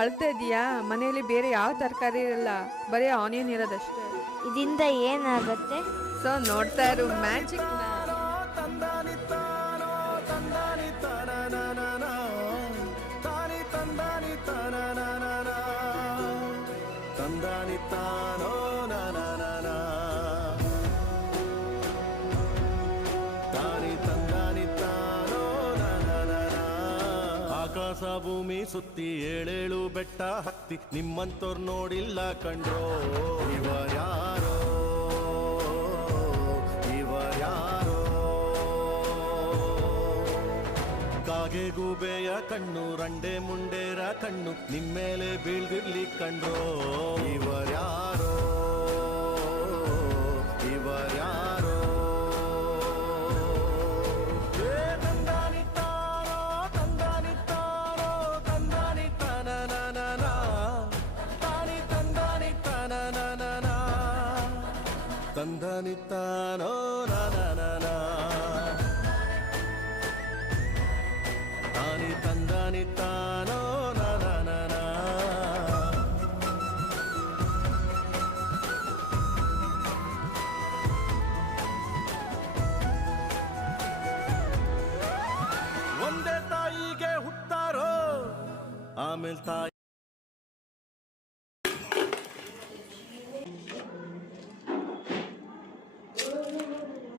ಅಳ್ತಾ ಇದೀಯಾ? ಮನೆಯಲ್ಲಿ ಬೇರೆ ಯಾವ ತರಕಾರಿ ಇರಲ್ಲ, ಬರೀ ಆನಿಯನ್ ಇರೋದಷ್ಟೇ. ಇದರಿಂದ ಏನಾಗುತ್ತೆ? ಸೊ ನೋಡ್ತಾ ಇರು ಮ್ಯಾಜಿಕ್ ನ. ಆಕಾಶ ಭೂಮಿ ಸುತ್ತಿ ಏಳೇಳು ಬೆಟ್ಟ ಹತ್ತಿ ನಿಮ್ಮಂತೋರ್ ನೋಡಿಲ್ಲ ಕಂಡ್ರೋ. ಇವರ್ಯಾರೋ ಇವರ್ಯಾರೋ ಕಾಗೆ ಗೂಬೆಯ ಕಣ್ಣು ರಂಡೆ ಮುಂಡೇರ ಕಣ್ಣು ನಿಮ್ಮೇಲೆ ಬೀಳ್ದಿರ್ಲಿ ಕಂಡ್ರೋ. ಇವರ್ಯಾರೋ ಇವರ್ಯಾರೋ ತಂದನಿತ್ತಾನೋ ನಾನ ತಾನಿ ತಂದನಿತ್ತಾನೋ ನಾನ. ಒಂದೇ ತಾಯಿಗೆ ಹುಟ್ಟಾರೋ, ಆಮೇಲೆ ತಾಯಿ